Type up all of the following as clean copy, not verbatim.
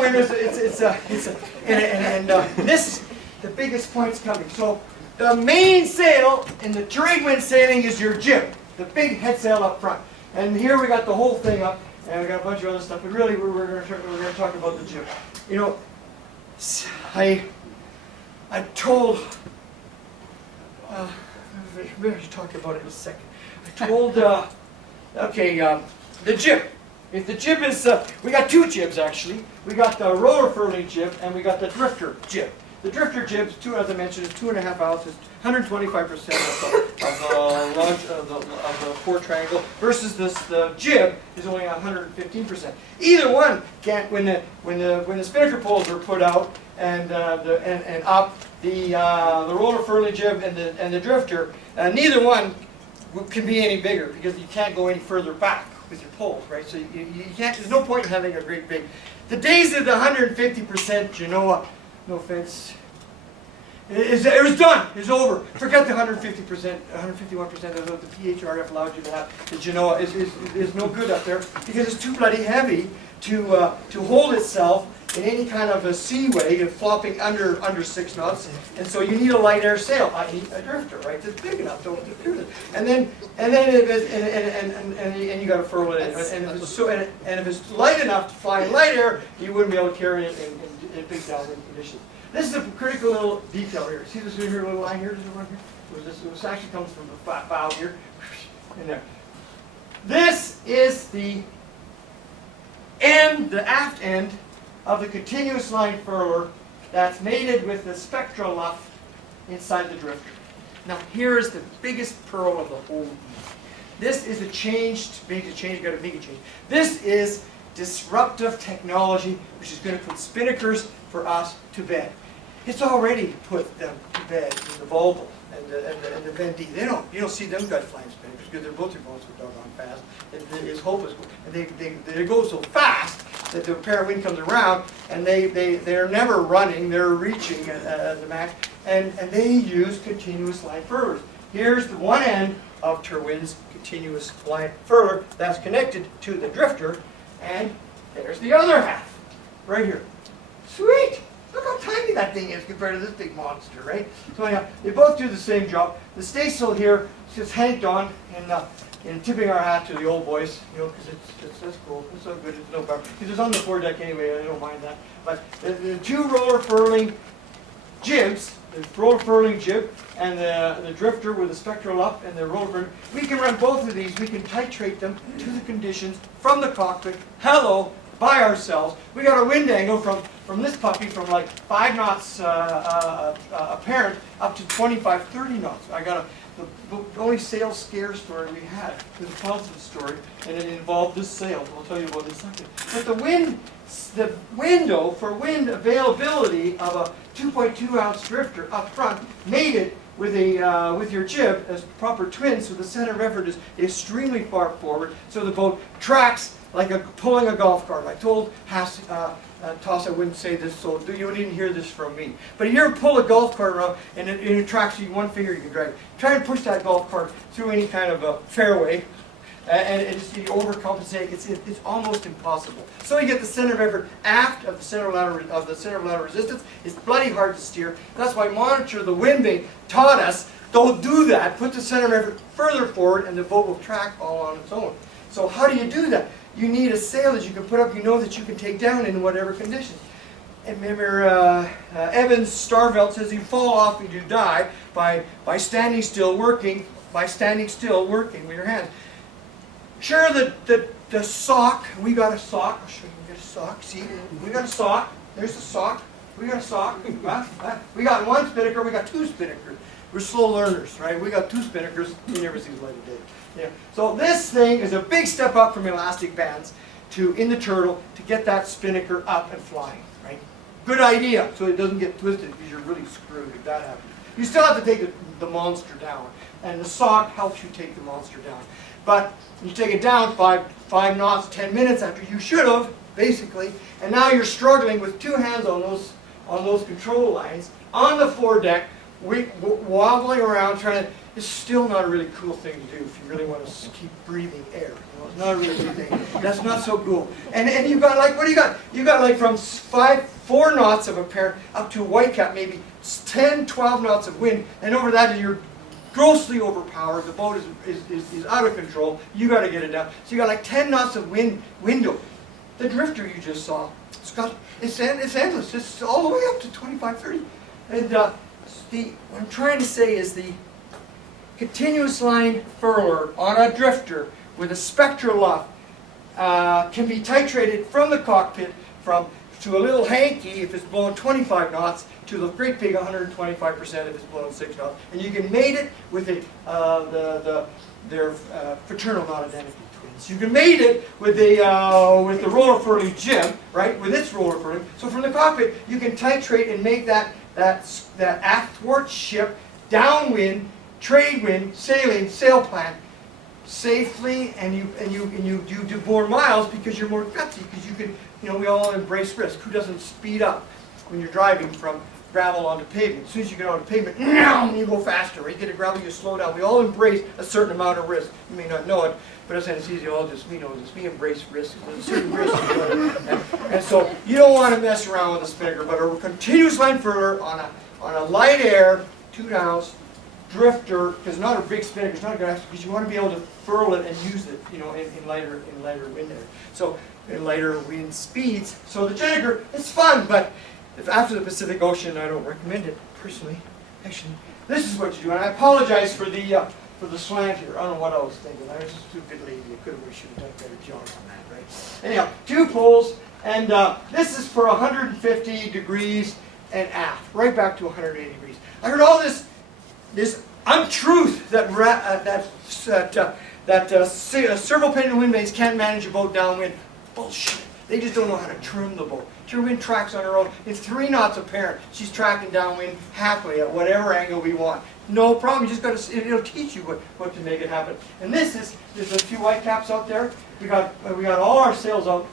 downwind is this, the biggest point's coming. So the main sail in the trade wind sailing is your jib, the big head sail up front. And here we got the whole thing up, and we got a bunch of other stuff. But really, we're going to talk about the jib. You know, I told. We'll talk about it in a second. I told. The jib. If the jib is, we got two jibs actually. We got the roller furling jib and we got the drifter jib. The drifter jib, as I mentioned, is 2.5 ounces, 125% of the fore triangle, versus the jib is only 115%. Either one can't, when the spinnaker poles are put out and up, the roller furling jib and the drifter, neither one can be any bigger because you can't go any further back with your poles, right? So you can't. There's no point in having a great big. The days of the 150%, you know what? No offense. It was done. It's over. Forget the 150%, 151% of the PHRF allowed you to have. The Genoa is no good up there because it's too bloody heavy to hold itself in any kind of a seaway, flopping under 6 knots, and so you need a light air sail, i.e. a drifter, right? That's big enough to do this. And you got to furl it in. And if it's light enough to fly in light air, you wouldn't be able to carry it in big downwind conditions. This is a critical little detail here. See this here little line here? Does it run here? This actually comes from the bow here, in there. This is the aft end of the continuous line furler that's mated with the spectral luff inside the drifter. Now here is the biggest pearl of the whole thing. This is a major change, got to make a change. This is disruptive technology which is going to put spinnakers for us to bed. It's already put them to bed in the Volvo and the Vendee. You don't see them guys flying spinnakers because their boats are going so doggone fast. It's hopeless. And they go so fast that the apparent wind comes around and they're never running, they're reaching the max, and they use continuous line furlers. Here's the one end of Terwin's continuous line furler that's connected to the drifter, and there's the other half, right here. Sweet! Look how tiny that thing is compared to this big monster, right? So anyhow, they both do the same job. The Staysail here is just hanked on in tipping our hat to the old boys, you know, because that's cool. It's so good. It's no problem. Because it's on the foredeck anyway. I don't mind that. But the two roller furling jibs, the roller furling jib and the drifter with the spectral up and the roller furling, we can run both of these. We can titrate them to the conditions from the cockpit. Hello. By ourselves. We got a wind angle from this puppy from like 5 knots apparent up to 25, 30 knots. I got the only sail scare story we had was a positive story, and it involved this sail. I'll tell you about it in a second. But the window for wind availability of a 2.2 ounce drifter up front mated with your jib as proper twins, so the center of effort is extremely far forward, so the boat tracks like pulling a golf cart. I told Toss I wouldn't say this, so you didn't hear this from me. But you pull a golf cart around, and it tracks you. One finger you can drag. Try and push that golf cart through any kind of a fairway, and you overcompensate. It's almost impossible. So you get the center of effort aft of the center of lateral resistance. It's bloody hard to steer. That's why Monitor the Wind Vane taught us, don't do that. Put the center of effort further forward, and the boat will track all on its own. So how do you do that? You need a sail that you can put up, you know that you can take down in whatever conditions. And remember, Evans Starvelt says you fall off and you die by standing still working, with your hands. Sure, the sock, we got a sock. I'll show you, we got a sock, see? We got a sock, there's a sock, we got a sock. We got one spinnaker, we got two spinnakers. We're slow learners, right? We got two spinnakers, we never see the light of day. Yeah. So this thing is a big step up from elastic bands in the turtle to get that spinnaker up and flying, right? Good idea, so it doesn't get twisted because you're really screwed if that happens. You still have to take the monster down, and the sock helps you take the monster down. But you take it down 5 knots, 10 minutes after you should have, basically, and now you're struggling with 2 hands on those control lines on the foredeck, wobbling around trying to. it's still not a really cool thing to do if you really want to keep breathing air. It's not a really good thing. That's not so cool. And you've got like, what do you got? You got like from 4 knots of apparent up to a whitecap, maybe 10, 12 knots of wind, and over that you're grossly overpowered. The boat is out of control. You got to get it down. So you got like 10 knots of window. The drifter you just saw, it's endless. It's all the way up to 25, 30. And what I'm trying to say is the continuous line furler on a drifter with a spectral luff can be titrated from the cockpit to a little hanky if it's blowing 25 knots to the great big 125% if it's blowing 6 knots. And you can mate it with their fraternal non-identical twins. You can mate it with the roller furling jib, right, with its roller furling. So from the cockpit you can titrate and make that athwart ship downwind, trade wind, sailing, sail plan safely, and you do more miles because you're more gutsy, because you can, we all embrace risk. Who doesn't speed up when you're driving from gravel onto pavement? As soon as you get onto pavement, you go faster, right? You get to gravel, you slow down. We all embrace a certain amount of risk. You may not know it, but it's easy. We embrace risk. There's a certain risk. And so you don't want to mess around with a spinnaker, but a continuous line furler on a light air, 2 downs, drifter, because not a big spinnaker, it's not good, because you want to be able to furl it and use it, in lighter wind air. So in lighter wind speeds. So the Genniker, it's fun, but if after the Pacific Ocean, I don't recommend it personally. Actually, this is what you do, and I apologize for the slant here. I don't know what I was thinking. I was just too bit lazy. We should have done a better job on that, right? Anyhow, 2 poles, and this is for 150 degrees and aft, right back to 180 degrees. I heard all this untruth that servo painted wind vanes can't manage a boat downwind. Bullshit. They just don't know how to trim the boat. Your wind tracks on her own. It's 3 knots apparent. She's tracking downwind happily at whatever angle we want. No problem. You just got to. It'll teach you what to make it happen. And there's a few white caps out there. We got all our sails out.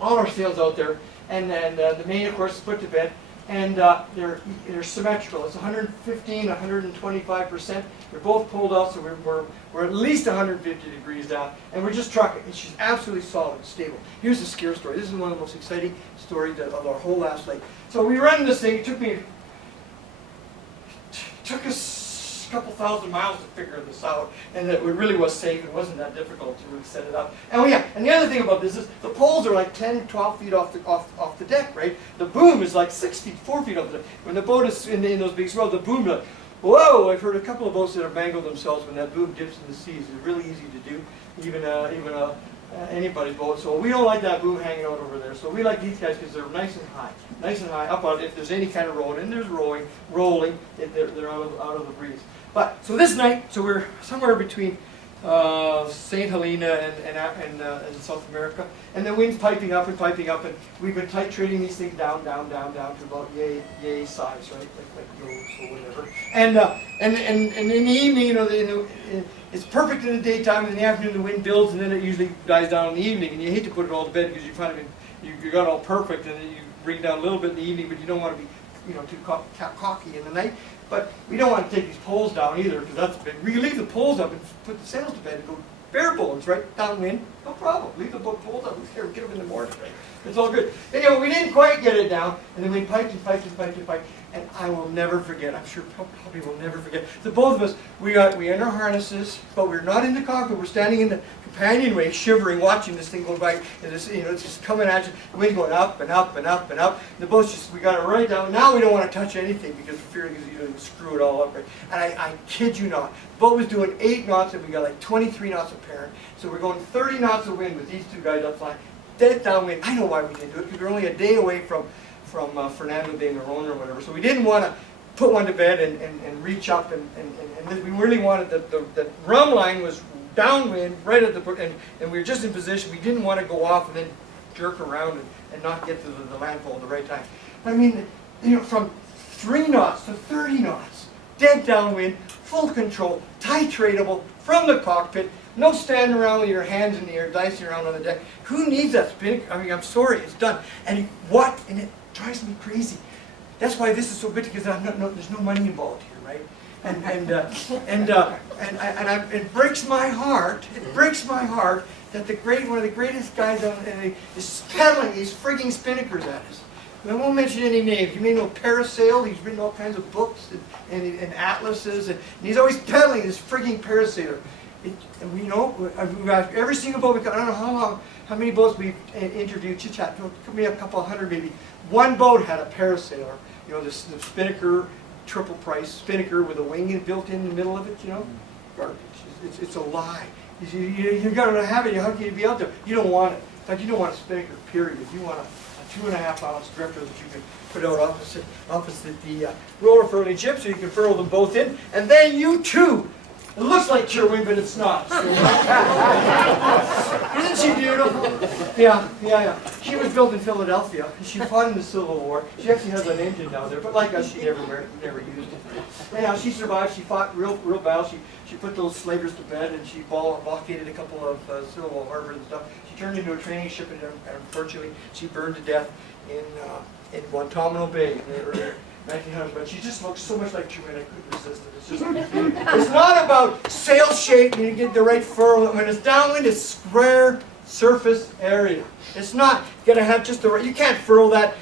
All our sails out there, and the main, of course, is put to bed. And they're symmetrical. It's 115, 125%. They're both pulled out, so we're at least 150 degrees down, and we're just trucking. And she's absolutely solid, stable. Here's the scare story. This is one of the most exciting stories of our whole last leg. So we run this thing. It took us a couple thousand miles to figure this out, and it really was safe. It wasn't that difficult to really set it up. And and the other thing about this is the poles are like 10, 12 feet off the deck, right? The boom is like 6 feet, 4 feet off the deck. When the boat is in those big swells, the boom, like, whoa! I've heard a couple of boats that have mangled themselves when that boom dips in the seas. It's really easy to do, even anybody's boat. So we don't like that boom hanging out over there. So we like these guys because they're nice and high up on it. If there's any kind of rolling, and there's rolling, they're out of the breeze. But so this night, so we're somewhere between St. Helena and South America, and the wind's piping up, and we've been titrating these things down to about yay size, right? Like yo's or whatever. And in the evening, it's perfect in the daytime. In the afternoon, the wind builds, and then it usually dies down in the evening. And you hate to put it all to bed because you got all perfect, and then you bring it down a little bit in the evening, but you don't want to be too cocky in the night. But we don't want to take these poles down either, because that's big. We can leave the poles up and put the sails to bed and go bare bones, right? Downwind, no problem. Leave the poles up and get them in the morning, right? It's all good. Anyhow, we didn't quite get it down, and then we piped, and I will never forget. I'm sure probably will never forget. The both of us, we in our harnesses, but we're not in the cockpit. We're standing in the companionway, shivering, watching this thing go by, and it's just coming at you. The wind's going up and up and up and up. The boat's we got it right down. Now we don't want to touch anything because we're fearing you screw it all up. Right? And I kid you not, the boat was doing 8 knots, and we got like 23 knots apparent. So we're going 30 knots of wind with these 2 guys up flying. Dead downwind. I know why we didn't do it, because we're only a day away from Fernando de Noronha or whatever. So we didn't want to put one to bed and reach up, and we really wanted the rum line was downwind right at and we were just in position. We didn't want to go off and then jerk around and not get to the landfall at the right time. But I mean, from 3 knots to 30 knots, dead downwind, full control, titratable from the cockpit. No standing around with your hands in the air, dicing around on the deck. Who needs that spinning? I mean, I'm sorry, it's done. And it drives me crazy. That's why this is so good, because there's no money involved here, right? It breaks my heart. It breaks my heart that one of the greatest guys on is peddling these frigging spinnakers at us. I won't mention any names. You may know Parasail. He's written all kinds of books and atlases, and he's always peddling this frigging parasailer. And we know we've got every single boat. I don't know how many boats we've interviewed, chit-chat. Could be a couple hundred maybe. One boat had a parasailer. You know, the spinnaker, triple price spinnaker with a wing built in the middle of it. You know, garbage. It's a lie. You got to have it. How can you be out there? You don't want it. In fact, you don't want a spinnaker. Period. You want a 2.5-ounce drifter that you can put out opposite the roller furling jib, so you can furl them both in, and then you too. It looks like cheerwing, but it's not. Isn't she beautiful? Yeah. She was built in Philadelphia. She fought in the Civil War. She actually has an engine down there, but like us, she never used it. Anyhow, she survived. She fought real battle. She put those slavers to bed, and she blockaded a couple of Civil War harbors and stuff. She turned into a training ship, and unfortunately, she burned to death in Guantanamo Bay in the early 1900s. But she just looks so much like Joanna. I couldn't resist it. It's not about sail shape. You get the right furl. When it's downwind, it's square surface area. It's not gonna have just the right. You can't furl that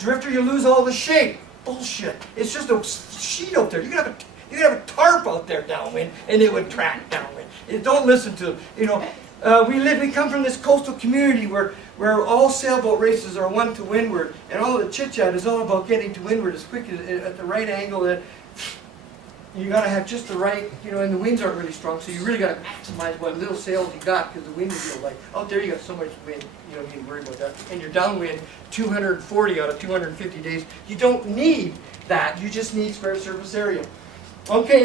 drifter. You lose all the shape. Bullshit. It's just a sheet out there. You could have a tarp out there downwind, and it would track downwind. Don't listen to them. You know, we come from this coastal community where all sailboat races are one to windward, and all the chit chat is all about getting to windward as quick as at the right angle. That you got to have just the right, you know, and the winds aren't really strong, so you really got to maximize what little sails you got because the wind is so light. Out there you got so much wind, you don't need to worry about that. And you're downwind 240 out of 250 days. You don't need that. You just need square surface area. Okay.